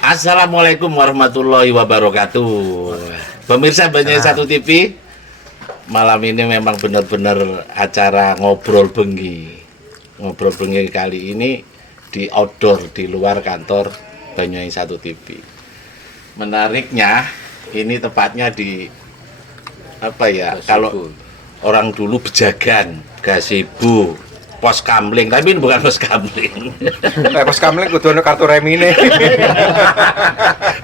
Assalamualaikum warahmatullahi wabarakatuh. Pemirsa Banyak Satu TV, malam ini memang benar-benar acara ngobrol bengi. Ngobrol bengi kali ini di outdoor, di luar kantor Banyak Satu TV. Menariknya, ini tepatnya di apa ya? Gasibu. Kalau orang dulu bejagan, gazebo, pos kamling, tapi ini bukan pos kamling. Pos kamling kudu ono kartu remine.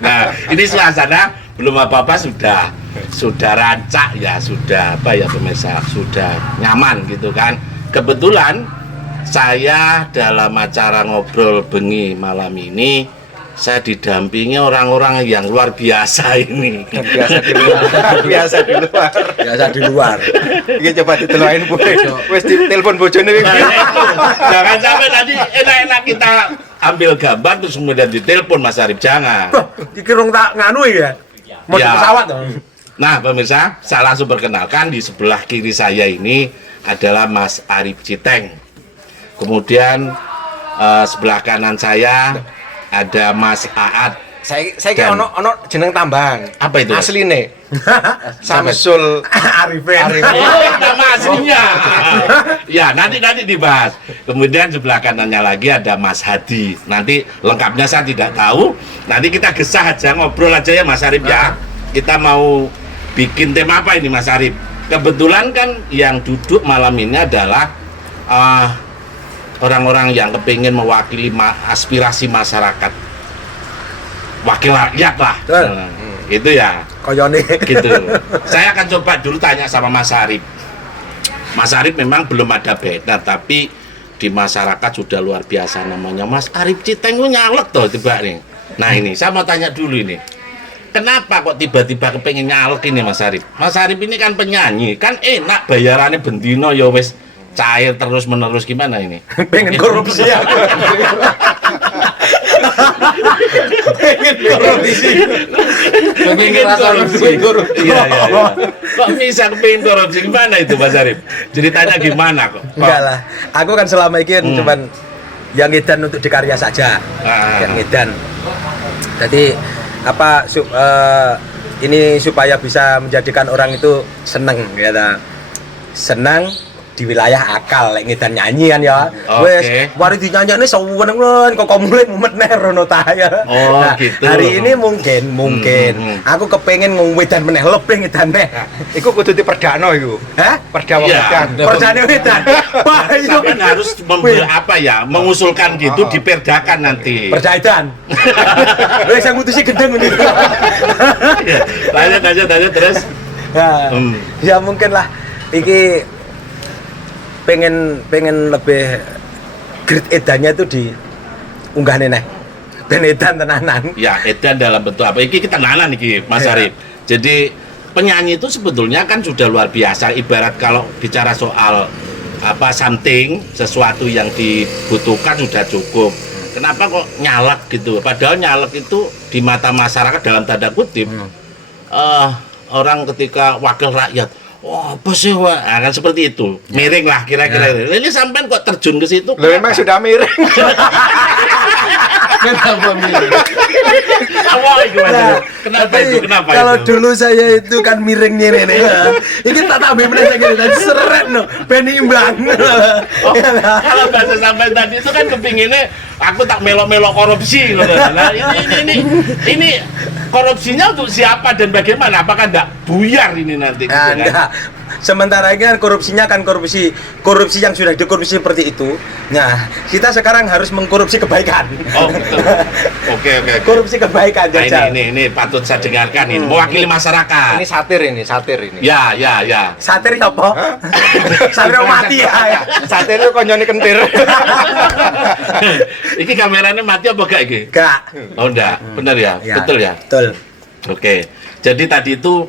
Nah, ini suasana belum apa-apa sudah rancak ya, sudah apa ya pemirsa, sudah nyaman gitu kan. Kebetulan saya dalam acara ngobrol bengi malam ini saya didampingi orang-orang yang luar biasa ini. Biasa di luar. Biasa di luar. Biasa di luar. Iki coba ditelokin boleh. Wis ditelepon bojone iki. Jangan sampai tadi enak-enak kita ambil gambar terus kemudian ditelepon Mas Arif, jangan. Iki rong tak nganu ya. Mau Ya. pesawat toh. Nah, pemirsa, saya langsung perkenalkan, di sebelah kiri saya ini adalah Mas Arif Citeng. Kemudian sebelah kanan saya ada Mas Aat. Saya ki Dan- ono jeneng tambahan. Apa itu? Asline. Samsul Arifin. Oh, nama aslinya. Ya, nanti dibahas. Kemudian sebelah kanannya lagi ada Mas Hadi. Nanti lengkapnya saya tidak tahu. Nanti kita gesah aja, ngobrol aja ya Mas Arif ya. Kita mau bikin tema apa ini Mas Arif? Kebetulan kan yang duduk malam ini adalah orang-orang yang kepingin mewakili aspirasi masyarakat, wakil rakyat lah. Betul. Itu ya. Koyone. Gitu. Saya akan coba dulu tanya sama Mas Arif. Mas Arif memang belum ada banner, tapi di masyarakat sudah luar biasa namanya Mas Arif Citeng nyalek toh tiba nih. Nah ini saya mau tanya dulu ini. Kenapa kok tiba-tiba kepengen nyalek ini Mas Arif? Mas Arif ini kan penyanyi, kan enak bayarannya bendino ya wes cair terus menerus, gimana ini? Pengen korupsi ya. Pengen korupsi. Iya. Kok bisa kepingin korupsi, gimana itu Mas Arif? Ceritanya gimana kok? Enggak lah. Aku kan selama ini cuman yang edan untuk dikarya saja. Yang edan. Jadi apa ini supaya bisa menjadikan orang itu seneng ya ta. Senang di wilayah akal lek ngedan nyanyi kan ya. Oke. Wes mari dinyanyane saweneng kok mulai mumet ner rono ta ya. Oh, gitu. Hari ini mungkin aku kepengen ngwedan meneh lebih ngedan meneh. iku kudu diperdakno iku. Hah? Perda wong Iya. edan. Perjane wedan. Wah, itu Sampai harus apa ya, mengusulkan gitu, diperdakan nanti. perjaitan. Wes yang ngutusi gendeng ini. Tanya terus. Ya, ya mungkin lah iki pengen lebih grade edannya itu di unggah neneh. Ben edan tenanan. Ya, edan dalam bentuk apa? Iki kita nanan iki Mas Iya. Arif. Jadi penyanyi itu sebetulnya kan sudah luar biasa. Ibarat kalau bicara soal apa something, sesuatu yang dibutuhkan sudah cukup. Kenapa kok nyalek gitu? Padahal nyalek itu di mata masyarakat dalam tanda kutip orang ketika wakil rakyat, wah apa sih wah, kan seperti itu, miring lah kira-kira. Ini sampean kok terjun ke situ? Lho memang sudah miring. Kenapa miring? Awal itu Mas Arif. Kenapa itu? Kenapa Kalau itu? dulu saya itu kan miringnya nenek. Ini tak tambah meneh saya tadi seret no, ben imbang. Oh, kalau bahasa sampai tadi itu kan kepinginnya aku tak melok-melok korupsi gitu. Nah, ini korupsinya untuk siapa dan bagaimana? Apakah enggak buyar ini nanti gitu Nah, kan? enggak. Sementara ini kan korupsinya kan korupsi yang sudah dikorupsi seperti itu. Nah, kita sekarang harus mengkorupsi kebaikan. Oh, betul. Oke. Korupsi kebaikan Nah, jajal. ini patut saya dengarkan ini, mewakili masyarakat. Ini satir ini. Ya. Satir apa? Satir mati ya. Satir itu konyone kentir. Iki kameranya mati apa enggak iki? Enggak. Oh enggak, benar ya? Ya, Betul ya? Betul. Oke. Jadi tadi itu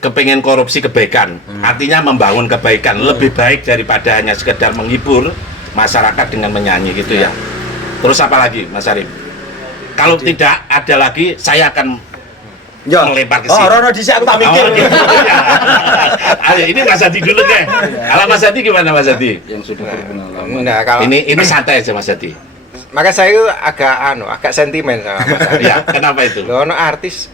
kepengen korupsi kebaikan, artinya membangun kebaikan lebih baik daripada hanya sekedar menghibur masyarakat dengan menyanyi gitu ya. Terus apa lagi Mas Arif? Kalau tidak ada lagi, saya akan Ya. melempar ke Oh, sini. Rono dhisik aku tak mikir. Oh, gitu. Ya. Ayo, ini Mas Hadi dulu deh. Kalau Mas Hadi gimana Mas Hadi? yang sudah terkenal lama. Nah, kalau Ini santai aja Mas Hadi. Maka saya itu agak sentimen sama Mas Arif. Ya, kenapa itu? Lho ono artis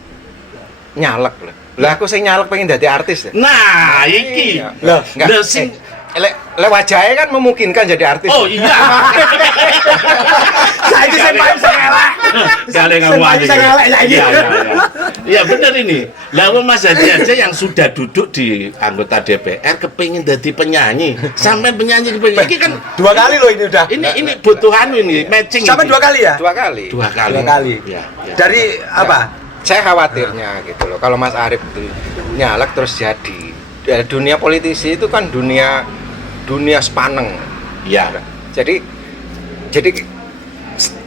nyalek lho. Lah aku sing nyalek pengen dadi artis. Nah, iki. Loh, enggak. Lho, sing Lek wajahnya kan memungkinkan jadi artis. oh iya. Saiki sing paling sing elek. Gale kamu aja. Sing elek saiki. Iya, iya, iya. Iya bener ini. Lah Mas Hadi aja yang sudah duduk di anggota DPR kepingin jadi penyanyi. Sampai penyanyi kepingin. Ini kan 2 kali loh ini udah. ini butuhan ini matching. Sampai ini. 2 kali ya? 2 kali. 2 kali. 2 kali. Ya, ya. Dari apa? Saya khawatirnya gitu loh. Kalau Mas Arif itu nyalek terus jadi. Ya, dunia politisi itu kan dunia sepaneng. Ya. Jadi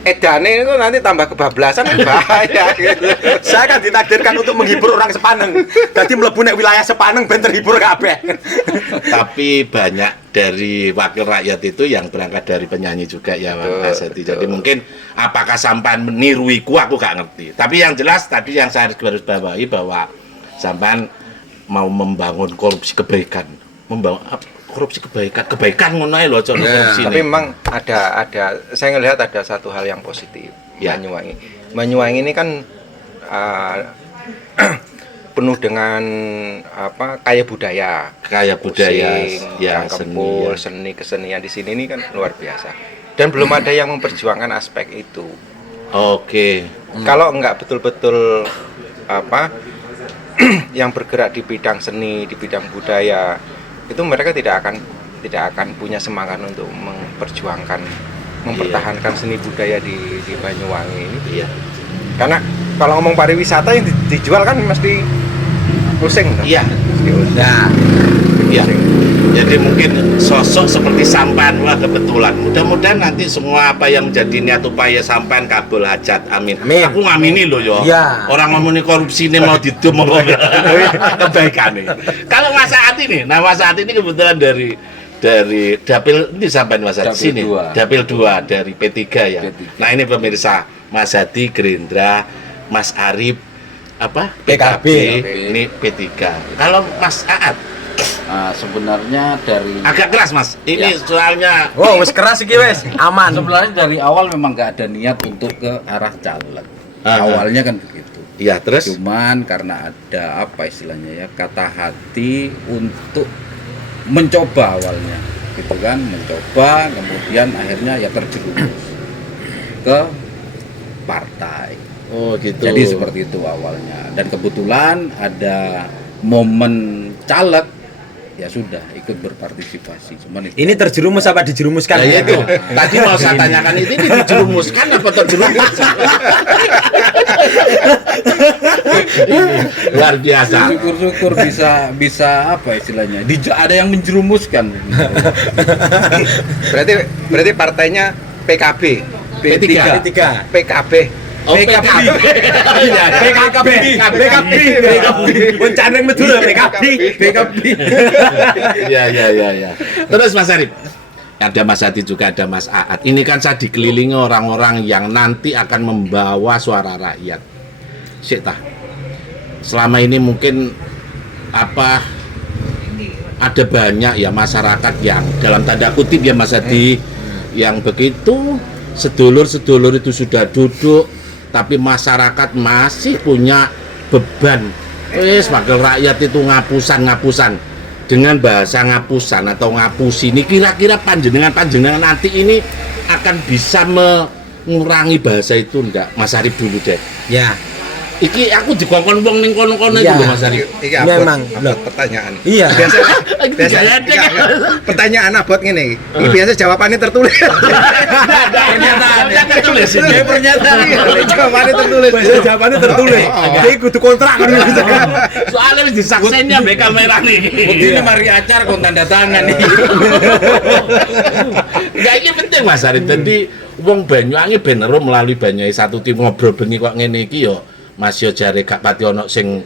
edane itu nanti tambah kebablasan kan bahaya gitu. Saya kan ditakdirkan untuk menghibur orang Sepaneng. Jadi mlebu nek wilayah Sepaneng ben terhibur kabeh. Tapi banyak dari wakil rakyat itu yang berangkat dari penyanyi juga ya Mas Hadi. Jadi mungkin apakah sampean meniruiku aku gak ngerti. Tapi yang jelas tadi yang saya harus bawahi bahwa sampean mau membangun korupsi kebaikan. Membangun korupsi kebaikan ngono ae lho aja korupsi. Tapi memang ada saya ngelihat ada satu hal yang positif. Ya. Banyuwangi ini kan penuh dengan kaya budaya, Musik, ya, kempul, seni kesenian di sini ini kan luar biasa. Dan belum ada yang memperjuangkan aspek itu. Oke. Kalau enggak betul-betul yang bergerak di bidang seni, di bidang budaya, itu mereka tidak akan punya semangat untuk memperjuangkan, mempertahankan seni budaya di Banyuwangi ini. Iya. Karena kalau ngomong pariwisata yang dijual kan mesti pusing. Iya. Nah, Iya. Jadi mungkin sosok seperti sampean wah kebetulan. Mudah-mudahan nanti semua apa yang menjadi niat upaya sampean kabul hajat. Amin. Amin. Aku ngamini loh yo. Iya. Orang ngomongin korupsi ini mau didum mau kebaikan nih. Kalau Mas Saat ini, nah Mas Saat ini kebetulan dari dapil ini sampean Mas Saat Dapil sini. 2. Dapil 2 dari P3 ya. P3. Nah, ini pemirsa Mas Hadi Gerindra, Mas Arif apa? PKB. Ini P3. Kalau Mas Aat Sebenarnya dari agak keras Mas. Ini Ya. soalnya wow, wis keras iki wis. Aman. sebenarnya dari awal memang nggak ada niat untuk ke arah caleg. Awalnya kan begitu. ya terus Cuman karena ada apa istilahnya ya, kata hati untuk mencoba awalnya, gitu kan, mencoba, kemudian akhirnya ya terjerumus ke partai. oh gitu. Jadi seperti itu awalnya. Dan kebetulan ada momen caleg, ya sudah ikut berpartisipasi. Cuman itu Ini terjerumus apa dijerumuskan? Nah, ya itu. Tadi mau saya tanyakan ini dijerumuskan apa terjerumus? Luar biasa. syukur-syukur bisa apa istilahnya? Ada yang menjerumuskan. Berarti partainya PKB, P3. P3. PKB. Oh, PKB. Iya, PKB. Mencandeng medul PKB. Iya. Terus Mas Arif, ada Mas Hadi juga ada Mas Aat. Ini kan saya dikelilingi orang-orang yang nanti akan membawa suara rakyat. Sik tah. Selama ini mungkin apa ada banyak ya masyarakat yang dalam tanda kutip ya Mas Hadi yang begitu sedulur-sedulur itu sudah duduk tapi masyarakat masih punya beban. Wakil rakyat itu ngapusan dengan bahasa ngapusan atau ngapusi ini kira-kira panjenengan nanti ini akan bisa mengurangi bahasa itu enggak? Mas Arif dulu deh. Ya. Iki aku dikongkon wong ning kono-kono Iya. itu lho Mas Arif. Iki Memang, abot loh. pertanyaan. Iya. Biasanya pertanyaan abot ngene. Ini biasa jawabannya tertulis. Pernyataan tertulis ini. Pernyataan. Jawabannya tertulis. Bahasa jawabannya tertulis. Jadi kudu kontrak kan. Soalnya wis disaksinya mbek kamera nih. Ini mari acar kon tanda tangan nih. Enggak iki penting Mas Arif. Dadi wong Banyuwangi ben ero melalui Banyuwangi satu tim ngobrol bengi kok ngene iki yo Mas yo jare gak pati ono sing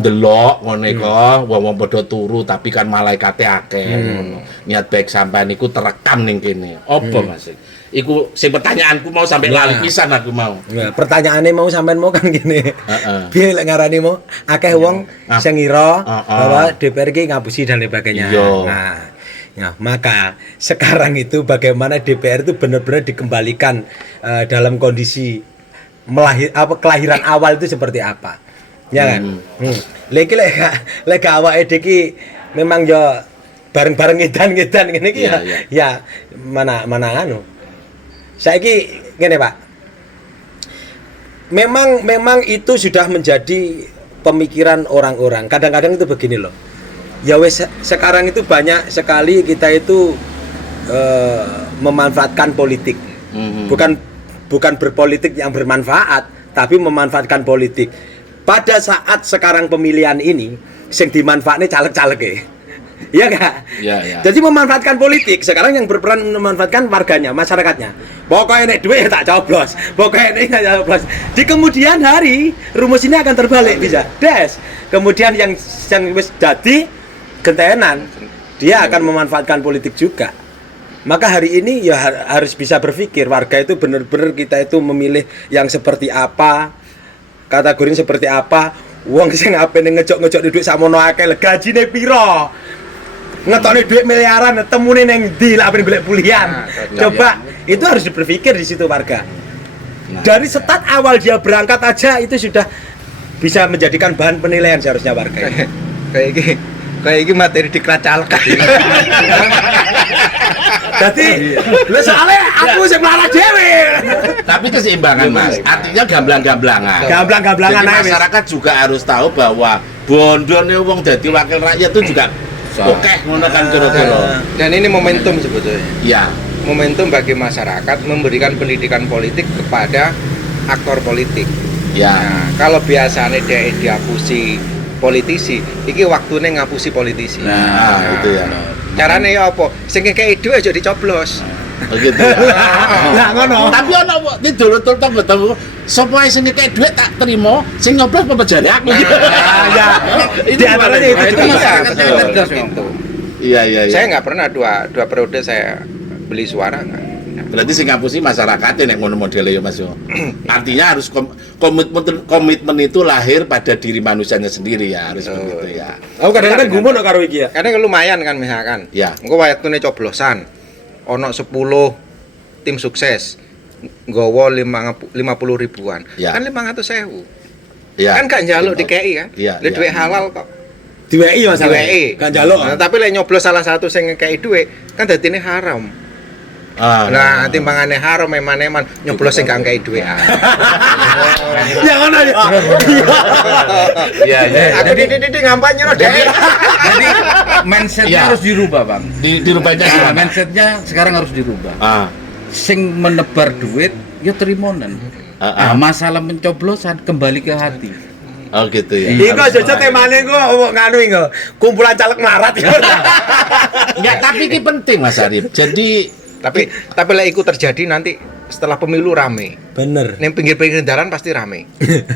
ndelok ngono iku wong-wong padha turu tapi kan malaikate akeh ngono. Niat baik sampean iku terekam ning kene. Apa Mas? Iku sing pertanyaanku mau sampai lali pisan aku mau. Nah, pertanyaannya mau sampean mau kan gini. Heeh. Piye lek ngarani mau akeh wong sing ngira Heeh. bahwa DPR ki ngapusi dan sebagainya. Iya. Nah, Nah, maka sekarang itu bagaimana DPR itu benar-benar dikembalikan dalam kondisi kelahiran awal itu seperti apa, ya kan? Lagi awake dhewe memang ya bareng-bareng ngedan ngene iki ya mana anu. Saiki ngene Pak. Memang itu sudah menjadi pemikiran orang-orang. Kadang-kadang itu begini loh. Ya wes sekarang itu banyak sekali kita itu memanfaatkan politik. Bukan berpolitik yang bermanfaat, tapi memanfaatkan politik. Pada saat sekarang pemilihan ini sing dimanfaatnya caleg-caleg. Iya enggak? Iya. Jadi memanfaatkan politik. Sekarang yang berperan memanfaatkan warganya, masyarakatnya. Pokoknya nek duit tak coblos. Pokoknya nek tak coblos. Di kemudian hari rumus ini akan terbalik bisa. Kemudian yang wis jadi gentenan, dia akan memanfaatkan politik juga. Maka hari ini ya harus bisa berpikir warga itu benar-benar kita itu memilih yang seperti apa, kategori seperti apa. Wong sing ape ngejok-ngejok duit samono akeh gajine piro? Ngetokne duit miliaran temune ning ndi lak ape golek pulian. Coba itu harus dipikir di situ warga. Dari start awal dia berangkat aja itu sudah bisa menjadikan bahan penilaian seharusnya warga. Kayak iki materi dikracalkan. Jadi, soalnya aku sing mlarat dhewe. Tapi keseimbangan Mas, artinya gamblang-gamblangan. Gamblang-gamblangan Jadi ae. masyarakat juga harus tahu bahwa bondone wong dadi wakil rakyat itu juga oke ngono kan kira-kira. Dan ini momentum sebetulnya. Iya. Momentum bagi masyarakat memberikan pendidikan politik kepada aktor politik. Ya. Nah, kalau biasanya dia dihapusi politisi, iki waktunya ngapusi politisi. Nah, gitu ya. Caranya ya apa? Sing ngekeki dhuwit aja dicoblos. Begitu ya. Lah ngono. Tapi ono didul-dul to betul. Sapa ae sing ngekek dhuwit tak terima, sing nyoblos apa jane aku. Ya. Di antaranya itu Itu juga. masyarakatnya cerdas itu. Iya. Saya nggak pernah dua periode saya beli suara nggak. Berarti sing ngapusi masyarakatnya nek ngono modele ya Mas yo. Artinya harus komitmen itu lahir pada diri manusianya sendiri ya, harus begitu ya. Aku kadang-kadang gumun karo iki ya. Kadang lumayan kan misalkan. Ya. Engko wayaktune coblosan. Ono 10 tim sukses. Nggawa 50 ribuan. Ya. Kan 500.000. Ya. Kan gak njaluk dikei kan. Iya, Lek iya. duit halal kok. Diweki masalah. Diweki. Kan njaluk. Nah, tapi lek nyoblos salah satu sing ngekei duit kan dadine haram. Nah, timbangane haram eman-eman nyoblos sing gak ngekei duit. Ya ngono ya. Iya. Aku di ngampanye no Jadi mindsetnya Iya. harus dirubah bang. Dirubahnya Nah, gimana? mindsetnya sekarang harus dirubah. Sing menebar duit, ya terimonan. Masalah pencoblosan kembali ke hati. Oh gitu ya. Iku aja temane kok nganu iku. Kumpulan caleg melarat. Enggak, tapi ini penting Mas Arif. Jadi tapi lek iku terjadi nanti setelah pemilu rame. Bener. Ning pinggir-pinggir jalan pasti rame.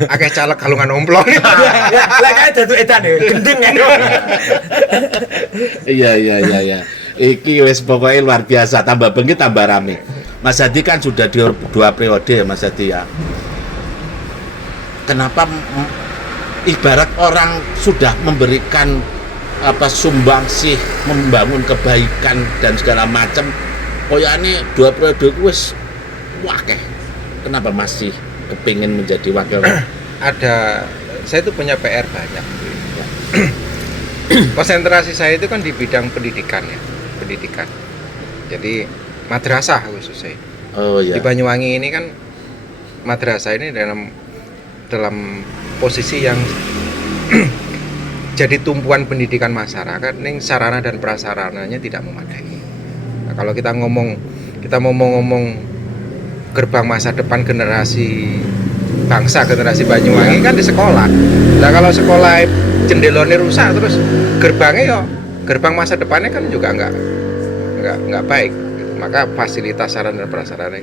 Akeh caleg kalungan omplong. Lah kae dadu edan ya, gendeng ya. Iya. Iki wis pokoknya luar biasa, tambah bengi tambah rame. Mas Hadi kan sudah di 2 periode ya Mas Hadi ya. Kenapa ibarat orang sudah memberikan sumbangsih membangun kebaikan dan segala macam, koyane 2 periode wis wakeh. Kenapa masih kepingin menjadi wakil rakyat? Saya itu punya PR banyak. Konsentrasi saya itu kan di bidang pendidikan ya, pendidikan. Jadi madrasah khususnya. Oh iya. Di Banyuwangi ini kan madrasah ini dalam posisi yang jadi tumpuan pendidikan masyarakat, ning sarana dan prasarananya tidak memadai. Nah, kalau kita ngomong gerbang masa depan generasi bangsa, generasi Banyuwangi kan di sekolah. Nah kalau sekolah jendelanya rusak terus gerbang masa depannya kan juga nggak baik. Maka fasilitas sarana dan prasarana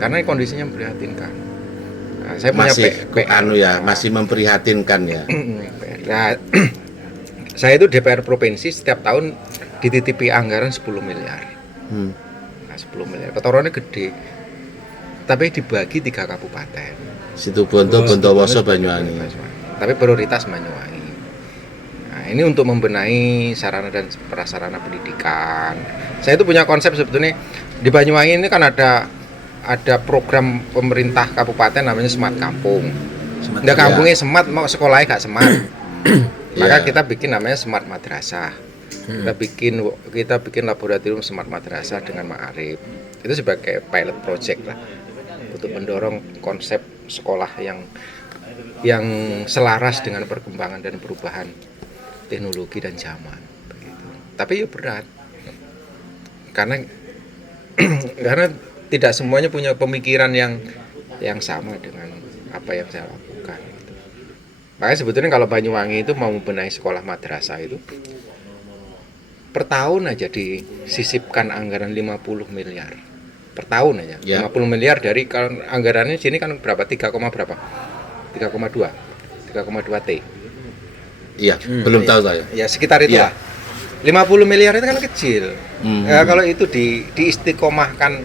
karena kondisinya memprihatinkan. Nah, saya punya masih memprihatinkan ya. Nah, saya itu DPR provinsi setiap tahun dititipi anggaran 10 miliar. Nah, 10 miliar. Ketoronnya gede. Tapi dibagi 3 kabupaten. Situbondo, Bondowoso, Banyuwangi. Tapi prioritas Banyuwangi. Nah, ini untuk membenahi sarana dan prasarana pendidikan. Saya itu punya konsep sebetulnya di Banyuwangi ini kan ada program pemerintah kabupaten namanya Smart Kampung. Nggak kampungnya smart, mau sekolahnya nggak smart. Maka kita bikin namanya Smart Madrasah. Kita bikin laboratorium Smart Madrasah dengan Ma'arif. Itu sebagai pilot project lah untuk mendorong konsep sekolah yang selaras dengan perkembangan dan perubahan teknologi dan zaman begitu. Tapi ya berat karena tidak semuanya punya pemikiran yang sama dengan apa yang saya lakukan gitu. Makanya sebetulnya kalau Banyuwangi itu mau membenahi sekolah madrasah itu per tahun aja disisipkan anggaran 50 miliar per tahun aja. 50 miliar dari anggarannya sini kan berapa? 3,2 T. Iya, belum tahu saya. Ya sekitar itu lah. 50 miliar itu kan kecil. Ya, kalau itu diistiqomahkan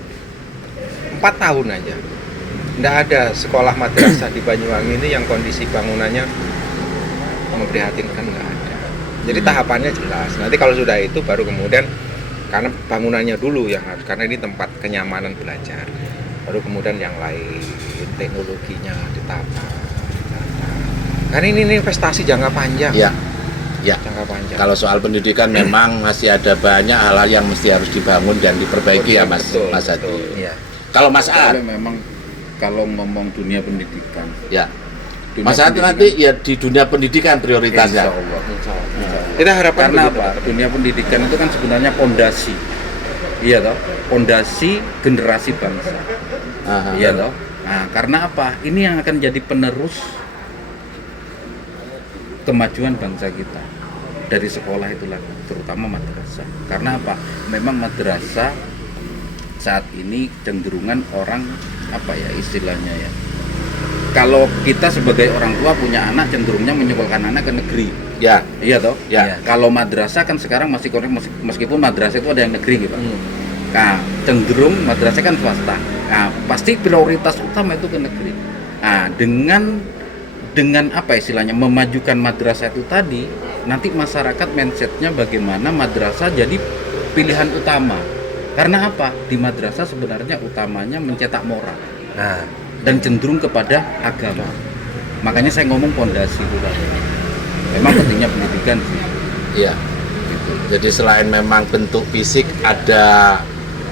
4 tahun aja. Nggak ada sekolah madrasah di Banyuwangi ini yang kondisi bangunannya memprihatinkan, nggak ada. Jadi tahapannya jelas. Nanti kalau sudah itu baru kemudian karena bangunannya dulu yang harus, karena ini tempat kenyamanan belajar. Baru kemudian yang lain, teknologinya ditata. Karena ini investasi jangka panjang. Ya. Jangka panjang. Kalau soal pendidikan memang masih ada banyak hal-hal yang mesti harus dibangun dan diperbaiki ya Mas Hadi. Iya. Kalau Mas Ad, memang kalau ngomong dunia pendidikan, ya. dunia Mas Ad nanti ya di dunia pendidikan prioritasnya. Insya Allah. Kita harapkan Karena begitu. apa? Dunia pendidikan itu kan sebenarnya pondasi, iya toh, pondasi generasi bangsa, iya toh. Nah, karena apa? Ini yang akan jadi penerus kemajuan bangsa kita dari sekolah itulah, terutama madrasah. Karena apa? Memang madrasah saat ini cenderungan orang apa ya istilahnya ya. Kalau kita sebagai orang tua punya anak cenderungnya menyekolahkan anak ke negeri. Ya. Iya toh? Ya. Kalau madrasah kan sekarang masih meskipun madrasah itu ada yang negeri gitu. Nah, cenderung madrasah kan swasta. Nah, pasti prioritas utama itu ke negeri. Nah, dengan apa istilahnya memajukan madrasah itu tadi, nanti masyarakat mindsetnya bagaimana madrasah jadi pilihan utama. Karena apa? Di madrasah sebenarnya utamanya mencetak moral. Nah, Dan cenderung kepada agama. Makanya saya ngomong pondasi itu tadi. Memang pentingnya pendidikan sih. Iya. Gitu. Jadi selain memang bentuk fisik ada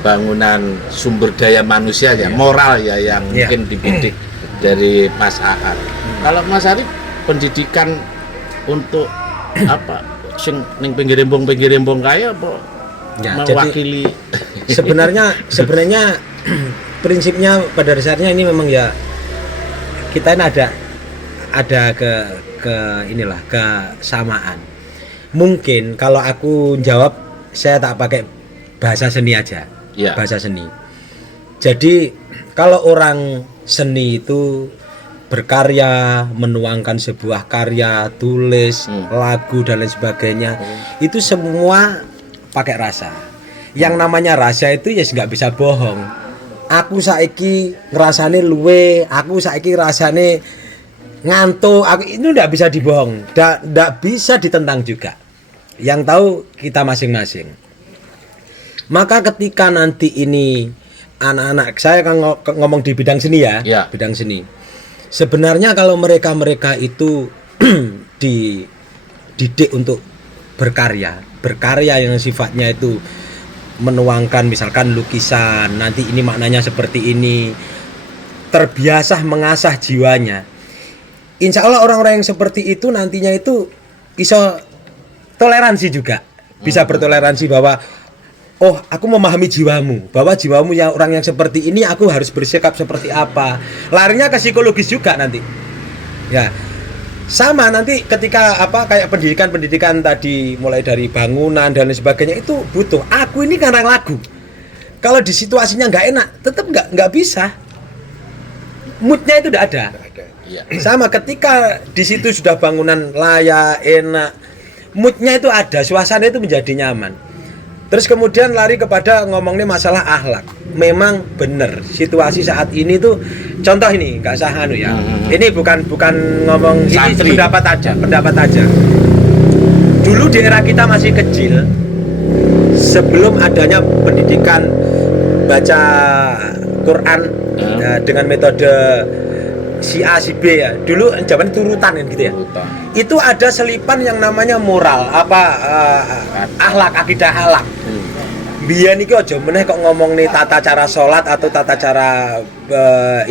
bangunan sumber daya manusia ya, moral ya yang mungkin dibidik dari Mas Ahad. Kalau Mas Arif pendidikan untuk apa? Sing ning pinggir embong kaya apa? ya, Mewakili sebenarnya prinsipnya pada dasarnya ini memang ya kita ini ada inilah kesamaan. Mungkin kalau aku jawab saya tak pakai bahasa seni aja. Ya. Bahasa seni. Jadi kalau orang seni itu berkarya, menuangkan sebuah karya, tulis, lagu dan lain sebagainya, itu semua pakai rasa. Yang namanya rasa itu ya nggak bisa bohong. Aku saiki ngerasane luwe, aku saiki rasane ngantuk, itu nggak bisa dibohong, nggak bisa ditentang juga. Yang tahu kita masing-masing. Maka ketika nanti ini anak-anak saya kan ngomong di bidang seni ya. Bidang seni. Sebenarnya kalau mereka itu dididik untuk berkarya yang sifatnya itu menuangkan misalkan lukisan, nanti ini maknanya seperti ini, terbiasa mengasah jiwanya. Insya Allah orang-orang yang seperti itu nantinya itu bisa toleransi juga, bisa bertoleransi bahwa oh aku memahami jiwamu, bahwa jiwamu yang orang yang seperti ini aku harus bersikap seperti apa. Larinya ke psikologis juga nanti. Ya. Sama nanti ketika kayak pendidikan tadi mulai dari bangunan dan lain sebagainya itu butuh. Aku ini ngarang lagu. Kalau di situasinya nggak enak, tetap nggak bisa. Moodnya itu udah ada. Sama ketika di situ sudah bangunan layak, enak, moodnya itu ada, suasana itu menjadi nyaman. Terus kemudian lari kepada ngomongnya masalah akhlak. Memang benar situasi saat ini tuh contoh ini nggak sah ya. Ini bukan ngomong ini pendapat aja. dulu di era kita masih kecil, sebelum adanya pendidikan baca Quran dengan metode si A si B ya, dulu zaman turutan kan gitu ya. Urutan. Itu ada selipan yang namanya moral, akhlak, akidah akhlak. Biyen iki aja meneh kok ngomong nih tata cara sholat atau tata cara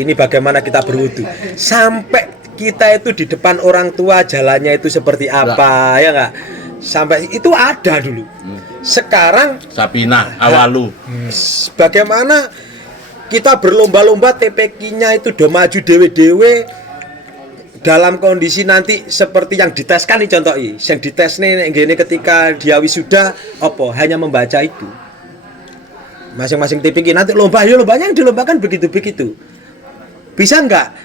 ini bagaimana kita berwudu. Sampai kita itu di depan orang tua jalannya itu seperti apa, ya enggak? Sampai itu ada dulu. Sekarang Sapinah awalu. bagaimana kita berlomba-lomba TPQ-nya itu do maju dewe-dewe dalam kondisi nanti seperti yang diteskan nih contoh ini. Yang dites nih ngene ketika dia wisuda apa hanya membaca itu. Masing-masing TPQ nanti lomba, ya lombanya yang dilombakan begitu-begitu. Bisa enggak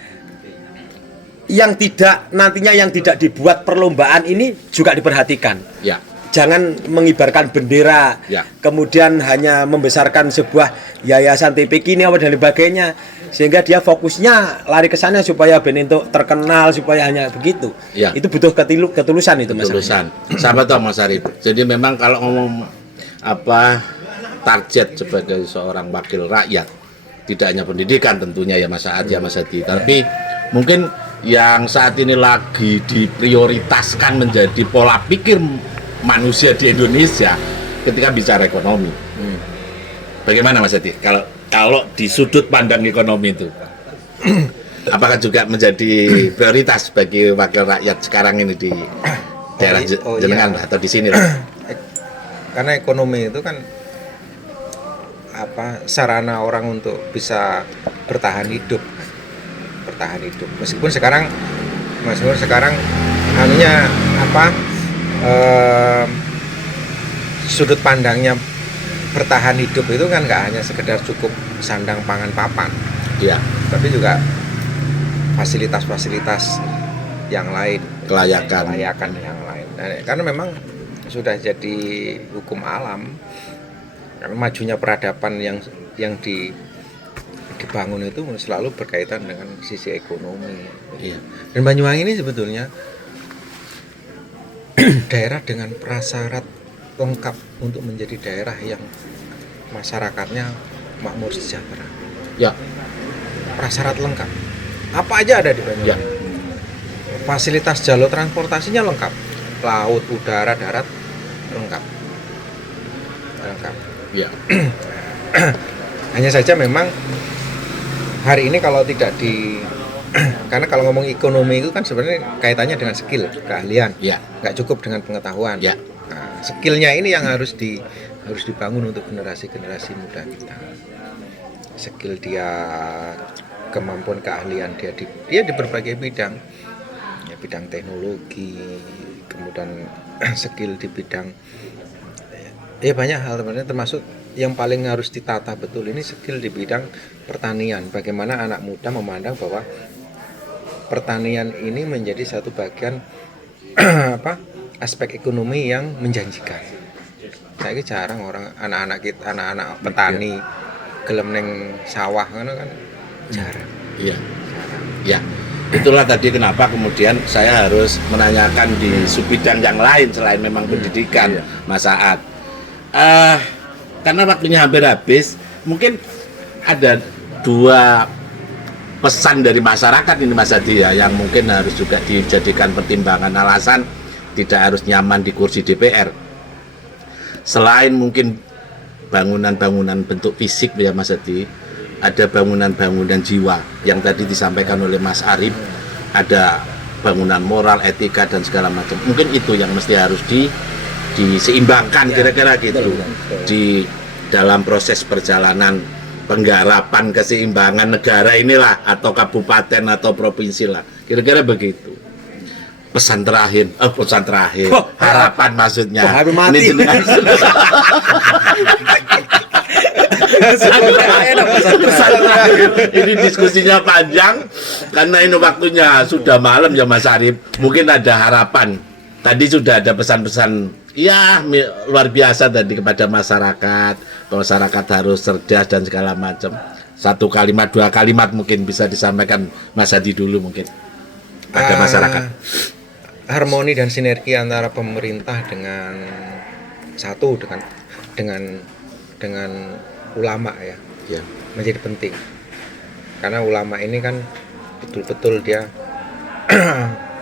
yang tidak dibuat perlombaan ini juga diperhatikan? Ya. Jangan mengibarkan bendera, Ya. kemudian hanya membesarkan sebuah yayasan TPQ ini apa dan sebagainya, sehingga dia fokusnya lari ke sana supaya Benento terkenal, supaya hanya begitu. Ya. Itu butuh ketulusan itu Mas. Ketulusan. Sama toh Mas Arif. Jadi memang kalau ngomong target sebagai seorang wakil rakyat, tidak hanya pendidikan tentunya ya Mas Saad ya Mas Hadi, tapi mungkin yang saat ini lagi diprioritaskan menjadi pola pikir manusia di Indonesia ketika bicara ekonomi. Bagaimana Mas Hadi? Kalau di sudut pandang ekonomi itu, apakah juga menjadi prioritas bagi wakil rakyat sekarang ini di daerah jenengan iya. atau di sini lah? Karena ekonomi itu kan sarana orang untuk bisa bertahan hidup. Meskipun sekarang sudut pandangnya bertahan hidup itu kan nggak hanya sekedar cukup sandang pangan papan, Iya. tapi juga fasilitas-fasilitas yang lain, kelayakan yang lain. Nah, karena memang sudah jadi hukum alam, karena majunya peradaban yang dibangun itu selalu berkaitan dengan sisi ekonomi. Iya. Dan Banyuwangi ini sebetulnya daerah dengan prasyarat lengkap untuk menjadi daerah yang masyarakatnya makmur sejahtera. Ya. Prasyarat lengkap. Apa aja ada di Banyuwangi. Ya. Fasilitas jalur transportasinya lengkap. Laut, udara, darat lengkap. Ya. Hanya saja memang hari ini kalau tidak karena kalau ngomong ekonomi itu kan sebenarnya kaitannya dengan skill, keahlian. Ya. Nggak cukup dengan pengetahuan. Ya. Nah, skillnya ini yang harus dibangun untuk generasi muda kita. Skill dia, kemampuan keahlian dia di berbagai bidang. Ya, bidang teknologi, kemudian skill di bidang banyak hal sebenarnya, termasuk yang paling harus ditata betul ini skill di bidang pertanian. Bagaimana anak muda memandang bahwa pertanian ini menjadi satu bagian aspek ekonomi yang menjanjikan. Saya jarang orang anak-anak petani gelem ning sawah kan jarang. Iya. Ya. Itulah tadi kenapa kemudian saya harus menanyakan di subbidang yang lain selain memang pendidikan, Mas Saad. Karena waktunya hampir habis, mungkin ada dua pesan dari masyarakat ini Mas Hadi ya, yang mungkin harus juga dijadikan pertimbangan alasan tidak harus nyaman di kursi DPR. Selain mungkin bangunan-bangunan bentuk fisik ya Mas Hadi, ada bangunan-bangunan jiwa yang tadi disampaikan oleh Mas Arif, ada bangunan moral, etika dan segala macam. Mungkin itu yang mesti harus diseimbangkan kira-kira gitu di dalam proses perjalanan penggarapan keseimbangan negara inilah, atau kabupaten atau provinsi lah, kira-kira begitu. Pesan terakhir, harapan maksudnya. Ini jenengan pesan terakhir. Ini diskusinya panjang karena ini waktunya sudah malam ya Mas Arif. Mungkin ada harapan. Tadi sudah ada pesan-pesan ya luar biasa tadi kepada masyarakat. Masyarakat harus cerdas dan segala macam. Satu kalimat, dua kalimat mungkin bisa disampaikan Mas Hadi dulu mungkin pada masyarakat. harmoni dan sinergi antara pemerintah dengan dengan ulama ya Ya. menjadi penting. Karena ulama ini kan betul-betul dia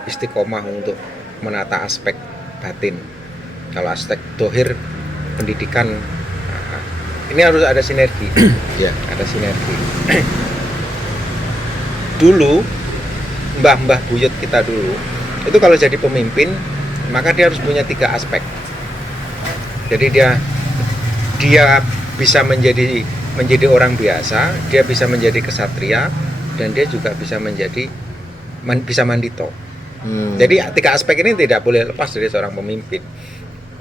istiqomah untuk menata aspek batin. Kalau aspek dohir pendidikan, ini harus ada sinergi. Ya. Ada sinergi. Dulu mbah-mbah buyut kita dulu itu kalau jadi pemimpin maka dia harus punya 3 aspek. Jadi dia bisa menjadi orang biasa, dia bisa menjadi kesatria, dan dia juga bisa menjadi bisa mandito. Jadi 3 aspek ini tidak boleh lepas dari seorang pemimpin.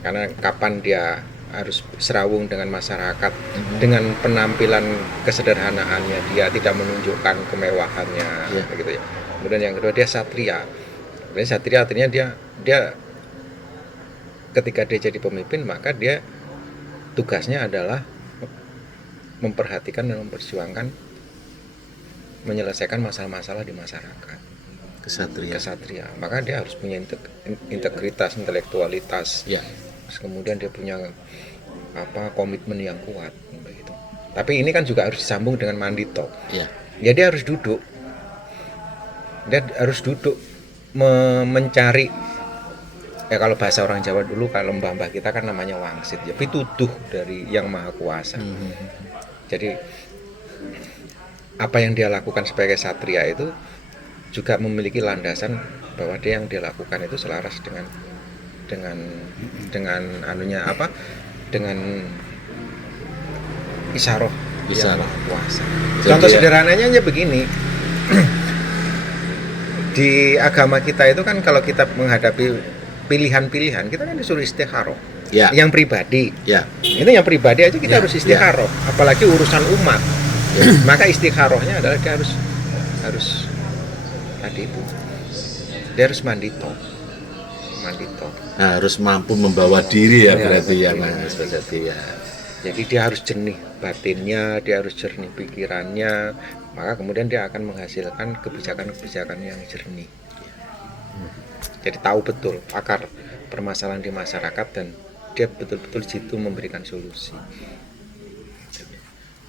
Karena kapan dia harus serawung dengan masyarakat dengan penampilan kesederhanaannya, dia tidak menunjukkan kemewahannya, begitu ya. Kemudian yang kedua dia satria. Jadi satria artinya dia ketika dia jadi pemimpin maka dia tugasnya adalah memperhatikan dan memperjuangkan menyelesaikan masalah-masalah di masyarakat. Kesatria. Maka dia harus punya integritas, intelektualitas. Ya. Terus kemudian dia punya komitmen yang kuat begitu. Tapi ini kan juga harus disambung dengan mandito. Ya. Ya dia harus duduk. Dia harus duduk mencari, ya kalau bahasa orang Jawa dulu, kalau mbah-mbah kita kan namanya wangsit, ya pituduh dari Yang Maha Kuasa. Jadi apa yang dia lakukan sebagai satria itu juga memiliki landasan bahwa yang dia lakukan itu selaras dengan dengan isyarah Yang Maha Kuasa. Contoh sederhananya aja begini. Di agama kita itu kan kalau kita menghadapi pilihan-pilihan kita kan disuruh istikharah. Ya. Yang pribadi. Ya. Itu yang pribadi aja kita harus istikharah, apalagi urusan umat. Maka istikharahnya adalah dia harus tadi itu. Dia harus mandito. Nah, harus mampu membawa diri ya, berarti yang seperti ya. Jadi dia harus jernih batinnya, dia harus jernih pikirannya, maka kemudian dia akan menghasilkan kebijakan-kebijakan yang jernih. Jadi tahu betul akar permasalahan di masyarakat dan dia betul-betul jitu memberikan solusi.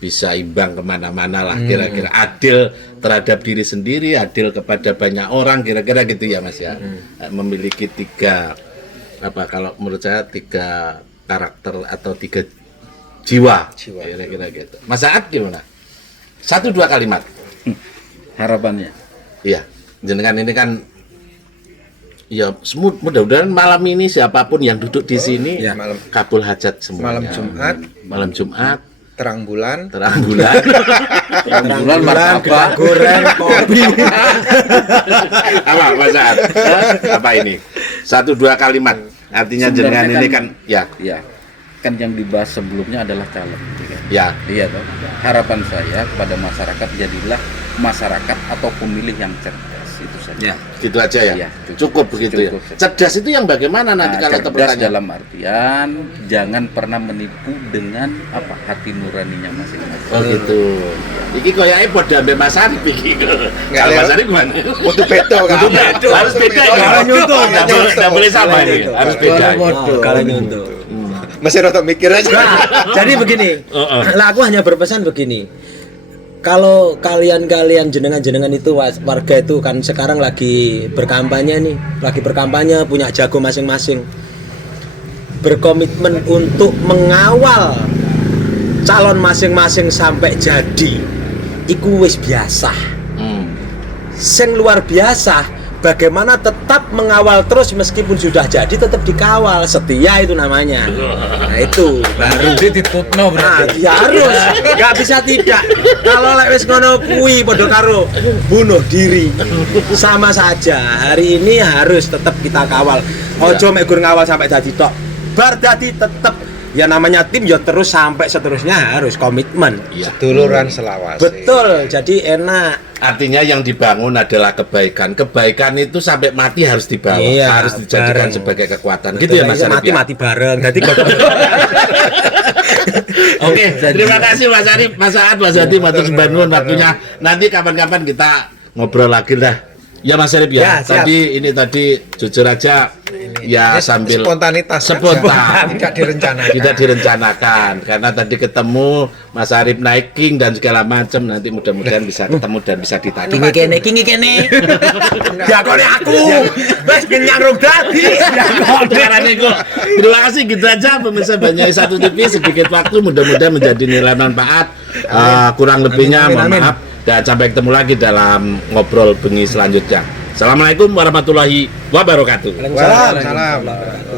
Bisa imbang kemana-mana lah, kira-kira adil terhadap diri sendiri, adil kepada banyak orang, kira-kira gitu ya Mas ya. Memiliki 3 kalau menurut saya 3 karakter atau 3 jiwa. Kira-kira gitu. Mas Saad gimana? 1-2 kalimat. Harapannya. Iya, jenengan ini kan ya mudah-mudahan malam ini siapapun yang duduk di sini kabul hajat semuanya. Malam Jumat terang bulan martabak goreng kopi. Apa Mas Saad? Apa ini? 1-2 kalimat. Artinya jenengan ini kan ya kan yang dibahas sebelumnya adalah calon, kan? Ya. Iya toh. Harapan saya kepada masyarakat, jadilah masyarakat atau pemilih yang cerdas, itu saja. Ya, gitu aja ya. Iya, cukup begitu ya. Cerdas itu yang bagaimana nanti kalau cerdas dalam artian jangan pernah menipu dengan hati nuraninya masing-masing. Oh gitu. Iki koyoke padha ambek Mas Arif iki. Kalau Mas Arif gimana? Kudu beda kan. Harus beda. Enggak boleh sama ini. Harus beda. Kalau nyuntuh. Masih rada mikir aja. Jadi begini, lah aku hanya berpesan begini. Kalau kalian jenengan itu warga itu kan sekarang lagi berkampanye punya jago masing-masing. Berkomitmen untuk mengawal calon masing-masing sampai jadi. Iku wis biasa. Sing luar biasa bagaimana tetap mengawal terus meskipun sudah jadi tetap dikawal, setia itu namanya. Nah itu baru ditutno berarti. Ya harus, nggak bisa tidak. Kalau lek wis ngono kuwi padha karo bunuh diri. Sama saja. Hari ini harus tetap kita kawal. Ojo mek gur ngawal sampai dadi tok. Bar dadi tetap ya namanya tim ya terus sampai seterusnya harus komitmen. Seduluran selawase. Betul, jadi enak. Artinya yang dibangun adalah kebaikan. Kebaikan itu sampai mati harus dibawa, harus dijadikan sebagai kekuatan. Betul, gitu ya Mas Arif. Mati bareng. Jadi Oke, terima kasih Mas Arif, Mas Saad, Mas Hadi, matur sembah nuwun waktunya. Nanti kapan-kapan kita ngobrol lagi lah. Ya Mas Arif Ya, ya, siap. tadi jujur aja ya Ini sambil spontanitas kan? Spontan. Tidak direncanakan. tidak direncanakan karena tadi ketemu Mas Arif naiking dan segala macam, nanti mudah-mudahan bisa ketemu dan bisa ditagih. Kingi kene. Ya kok aku. Wes kenyang rung dadi. Caranya kok. Terima kasih, gitu aja pemirsa Banyuwangi 1 TV, sedikit waktu mudah-mudahan menjadi nilai manfaat. Kurang lebihnya Amin, mohon amin. maaf dan sampai ketemu lagi dalam ngobrol bengi selanjutnya. Assalamualaikum warahmatullahi wabarakatuh. Waalaikumsalam. Waalaikumsalam.